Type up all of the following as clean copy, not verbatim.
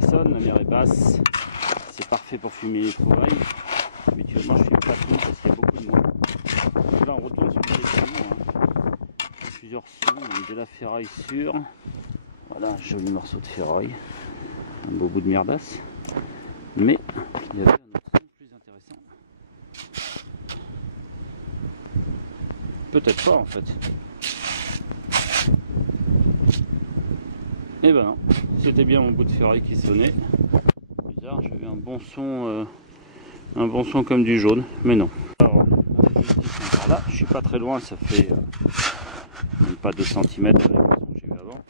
personne, la mer est basse, c'est parfait pour fumer les trouvailles. Habituellement je filme pas trop parce qu'il y a beaucoup de monde. Donc là on retourne sur le téléphone, plusieurs sons, de la ferraille sur, voilà un joli morceau de ferraille, un beau bout de merdasse, mais il y avait un autre son plus intéressant. Peut-être pas en fait. Et ben non, c'était bien mon bout de ferraille qui sonnait. Bizarre, j'avais un bon son comme du jaune, mais non. Alors, par là, je suis pas très loin, ça fait même pas 2 cm de la façon que j'ai eu avant.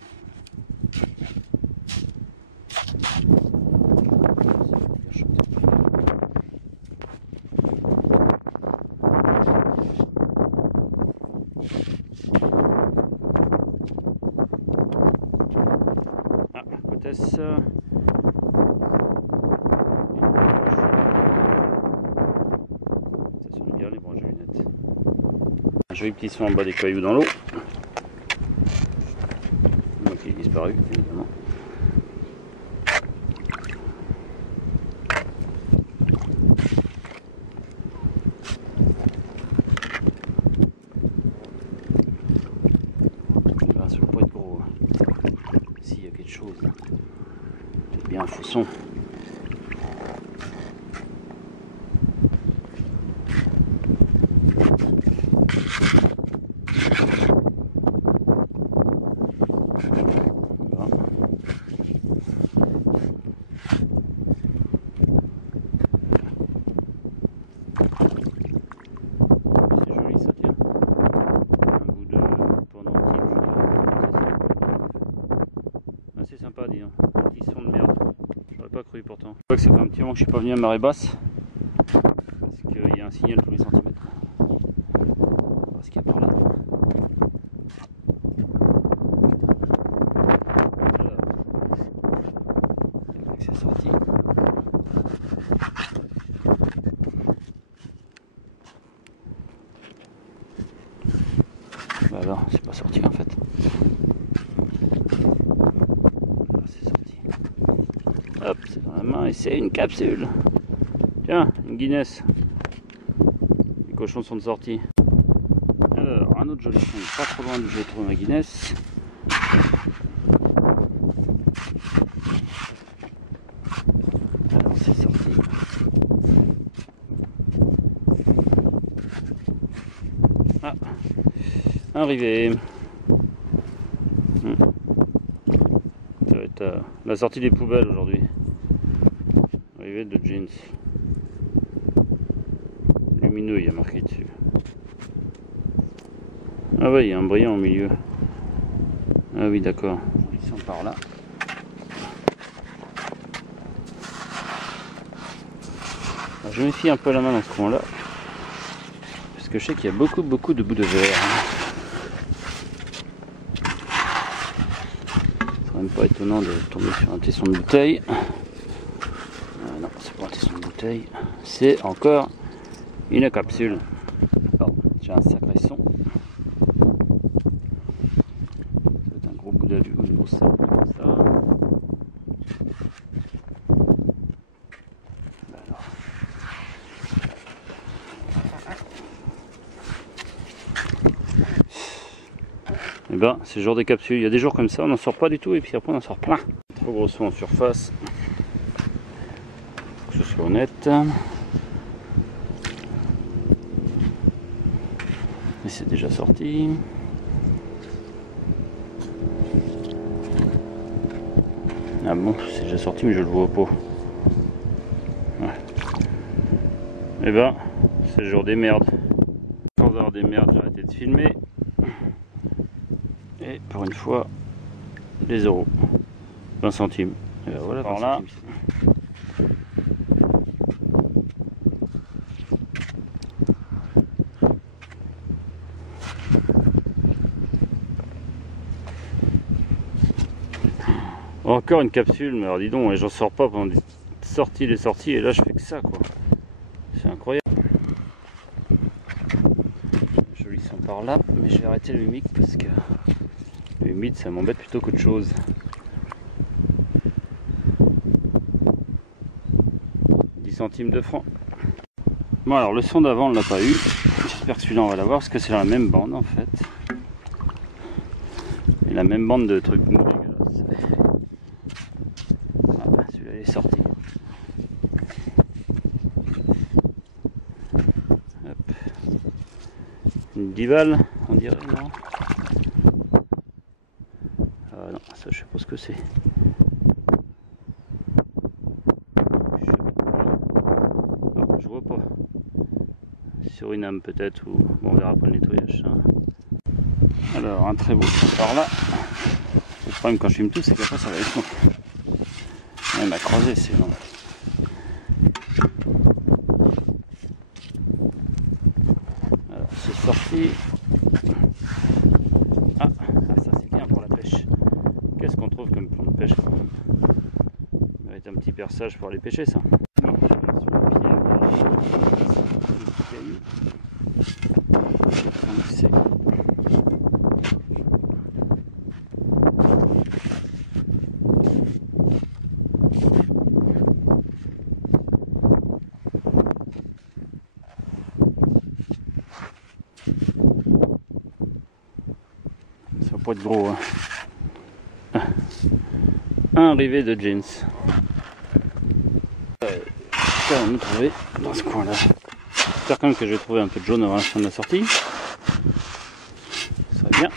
Ah, Côtesse. Ça sonne bien les branches de lunettes. Un joli petit son en bas des cailloux dans l'eau. Donc il est disparu évidemment. Là, ça ne va pas être gros. S'il y a quelque chose, c'est bien un faux son. Sympa, dis donc. Petit son de merde. J'aurais pas cru pourtant. Je vois que ça fait un petit moment que je suis pas venu à marée basse. Parce qu'il y a un signal tous les centimètres. On va voir ce qu'il y a par là. Voilà. C'est sorti. Bah non, c'est pas sorti en fait. Hop, c'est dans la main et c'est une capsule. Tiens, une Guinness. Les cochons sont de sortie. Alors, un autre joli son, pas trop loin d'où j'ai trouvé ma Guinness. Alors, c'est sorti. Ah, arrivé. Ça va être la sortie des poubelles aujourd'hui. Arrivée de jeans. Lumineux, il y a marqué dessus. Ah ouais, il y a un brillant au milieu. Ah oui, d'accord. Ils sont par là. Alors, je méfie un peu la main dans ce coin-là. Parce que je sais qu'il y a beaucoup de bouts de verre. C'est même pas étonnant de tomber sur un tesson de bouteille. Non, c'est pas un tesson de bouteille. C'est encore une capsule. Oh, j'ai un sacré son. C'est un gros bout d'alu, une grosse salle comme ça. Alors. Et ben, c'est le genre des capsules. Il y a des jours comme ça, on n'en sort pas du tout, et puis après on en sort plein. Trop gros son en surface. Que ce soit honnête. Et c'est déjà sorti. Ah bon, c'est déjà sorti, mais je le vois pas. Ouais. Et ben, c'est le jour des merdes. Sans avoir des merdes, j'ai arrêté de filmer. Et pour une fois, les euros. 20 centimes. Et ben voilà, 20 centimes. Encore une capsule, mais alors dis donc, j'en sors pas pendant des sorties, les sorties, et là je fais que ça quoi. C'est incroyable. Joli son par là, mais je vais arrêter le humic parce que le humide ça m'embête plutôt qu'autre chose. centimes de francs. Bon alors le son d'avant on l'a pas eu. J'espère que celui-là on va l'avoir parce que c'est la même bande en fait. Et la même bande de trucs mous dégueulasses. Ah, celui-là il est sorti. Hop. Une 10 balles on dirait, non? Ah non, ça je sais pas ce que c'est. Non, je vois pas. Sur une âme peut-être, ou bon, on verra après le nettoyage. Ça. Alors un très beau par là. Le problème quand je filme tout, c'est qu'après ça va être long. Même à croiser c'est long. Alors c'est sorti. Ah, ça c'est bien pour la pêche. Qu'est-ce qu'on trouve comme plan de pêche quand même? Il mérite un petit perçage pour aller pêcher ça. Non, sur la pierre, c'est ça va pas être gros hein. Un rivet de jeans. Ça va nous trouver dans ce coin là. J'espère quand même que je vais trouver un peu de jaune avant la fin de la sortie. Ça serait bien.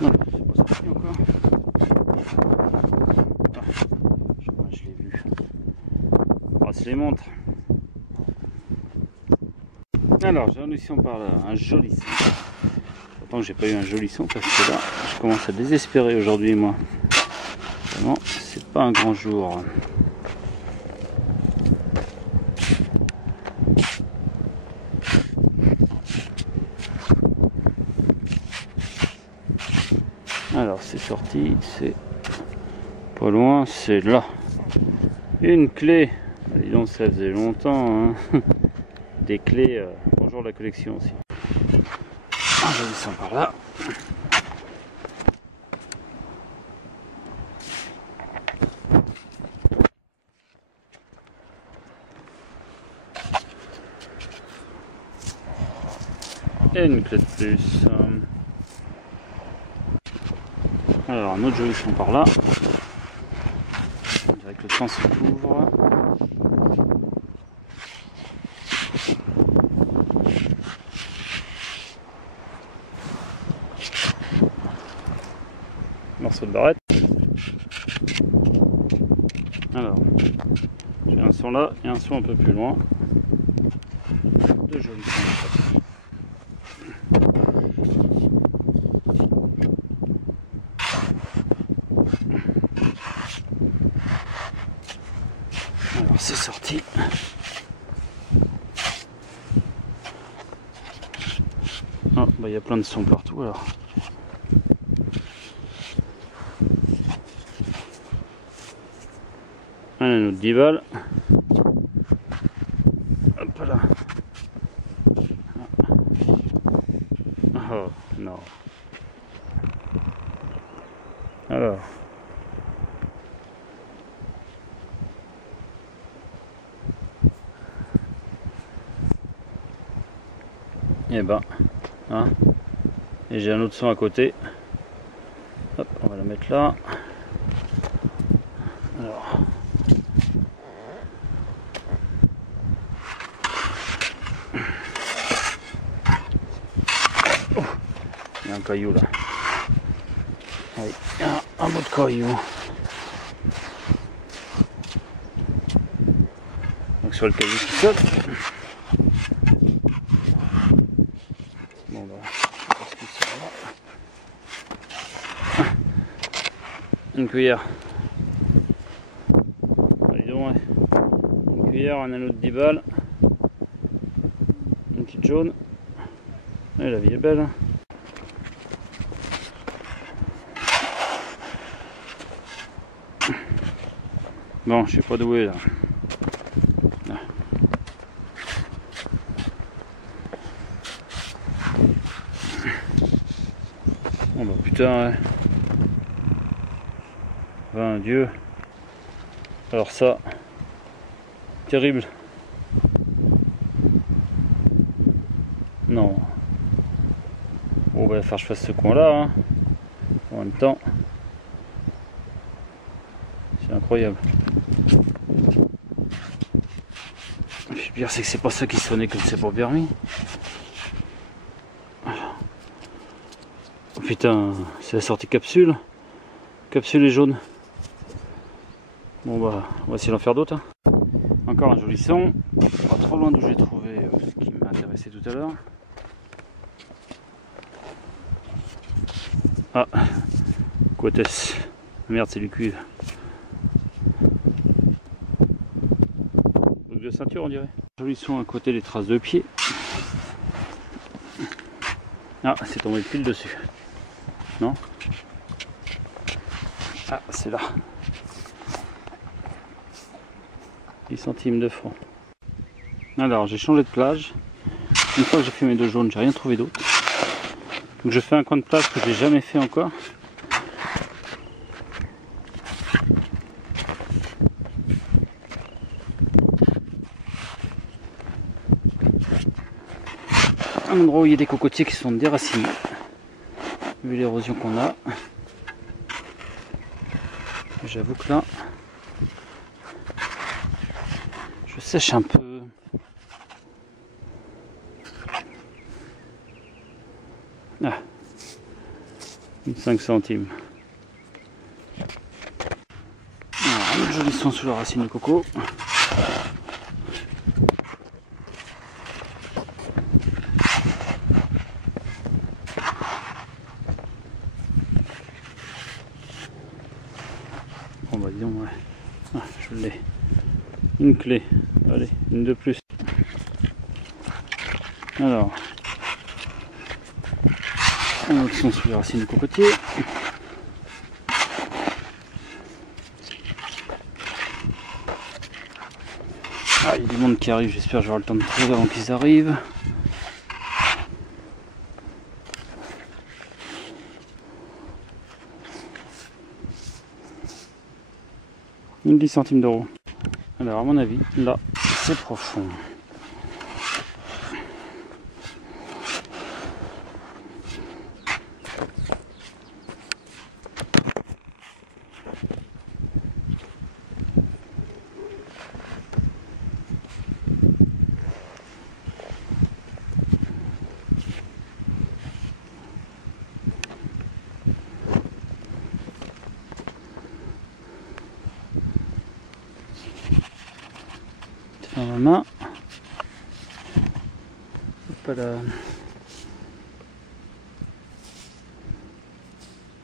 Non, c'est pas sorti encore. Ah, je l'ai vu. On se les montre. Alors j'ai un nourrisson par là, un joli son. Pourtant j'ai pas eu un joli son parce que là je commence à désespérer aujourd'hui moi. Vraiment c'est pas un grand jour. Alors c'est sorti, c'est pas loin, c'est là. Une clé. Dis donc ça faisait longtemps hein. Des clés, bonjour la collection aussi. Je descends par là. Et une clé de plus. Alors un autre joli son par là. On dirait que le temps se couvre. Morceau de barrette. Alors, j'ai un son là et un son un peu plus loin. Deux jolis sons. Alors c'est sorti. Ah, bah il y a plein de sons partout alors. Un autre 10 balles. Hop là. Oh non. Alors. Et ben. Hein. Et j'ai un autre son à côté. Hop, on va la mettre là. Alors. Oh, il y a un caillou là. Oui, un bout de caillou. Donc sur le caillou qui saute. Bon bah, parce que c'est là. Une cuillère. Allez donc, ouais. Une cuillère, un anneau de 10 balles. Une petite jaune. Et la vie est belle. Bon, je sais pas d'où est là. putain, ouais. Ben Dieu. Alors ça, terrible. Non. Bon, bah, il va falloir que je fasse ce coin là, hein. En même temps, c'est incroyable. Le pire, c'est que c'est pas ça qui sonnait comme c'est pas permis. Oh, putain, c'est la sortie capsule. Capsule est jaune. Bon bah, on va essayer d'en faire d'autres. Hein. Encore un joli son. Pas trop loin d'où j'ai trouvé ce qui m'a intéressé tout à l'heure. Ah, Quates. Merde, c'est du cuivre. Boucle de ceinture, on dirait. Joli son à côté des traces de pied. Ah, c'est tombé pile dessus. Non? Ah, c'est là. 10 centimes de francs. Alors, j'ai changé de plage. Une fois que j'ai fait mes deux jaunes, j'ai rien trouvé d'autre. Donc je fais un coin de plage que j'ai jamais fait encore. Un endroit où il y a des cocotiers qui sont déracinés. Vu l'érosion qu'on a. J'avoue que là, je sèche un peu. Ah, 5 centimes. Alors, un joli son sous la racine de coco. Bon bah disons, ouais. Ah, je l'ai. Une clé. Allez, une de plus. Alors. Un autre son sous les racines de cocotier. Ah, il y a du monde qui arrive, j'espère que j'aurai le temps de trouver avant qu'ils arrivent. Une 10 centimes d'euros. Alors à mon avis, là, c'est profond. Dans ma main. Hop là.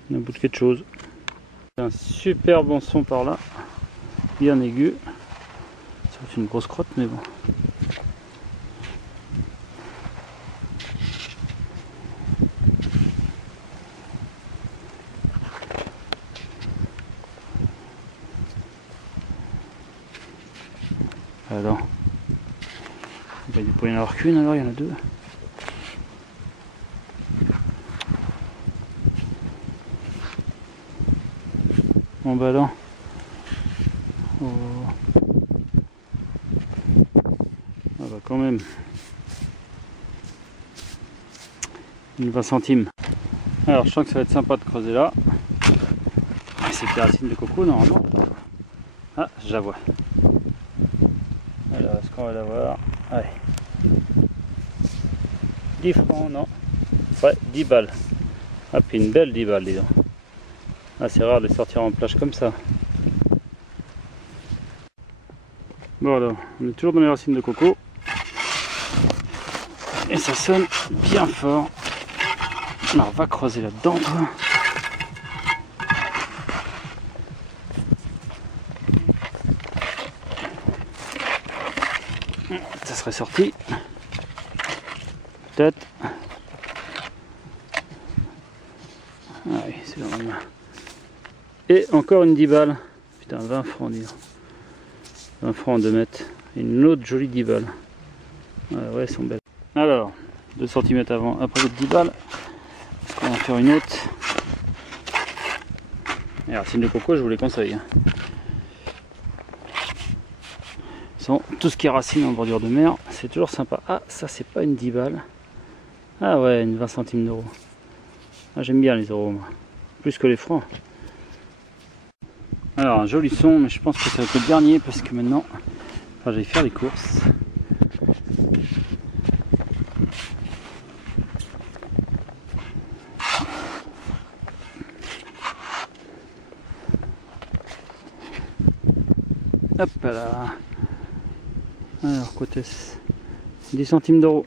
On a un bout de quelque chose. Un super bon son par là. Bien aigu. C'est une grosse crotte, mais bon. Alors, il ne peut y en avoir qu'une, alors il y en a deux. Bon bah non. Oh. Ah bah quand même. Une 20 centimes. Alors je sens que ça va être sympa de creuser là. C'est des racines de coco normalement. Ah, je la vois. Alors, est-ce qu'on va la voir? Allez. 10 francs, non? Ouais, 10 balles. Ah, puis une belle 10 balles, dis donc. Ah, c'est rare de les sortir en plage comme ça. Bon, alors, on est toujours dans les racines de coco. Et ça sonne bien fort. Alors, on va creuser là-dedans, toi. Ça serait sorti. Peut-être. Allez, c'est dans la main. Et encore une 10 balles. Putain, 20 francs, dis donc. 20 francs en 2 mètres. Et une autre jolie 10 balles. Ouais, elles sont belles. Alors, 2 cm avant, après les 10 balles. On va faire une autre. Les racines de coco, je vous les conseille. Tout ce qui est racines en bordure de mer, c'est toujours sympa. Ah, ça c'est pas une 10 balles. Ah ouais, une 20 centimes d'euros. Ah, j'aime bien les euros, moi. Plus que les francs. Alors, un joli son, mais je pense que ça va être le dernier parce que maintenant, enfin, j'allais faire les courses. Hop là. Alors, côté 10 centimes d'euros.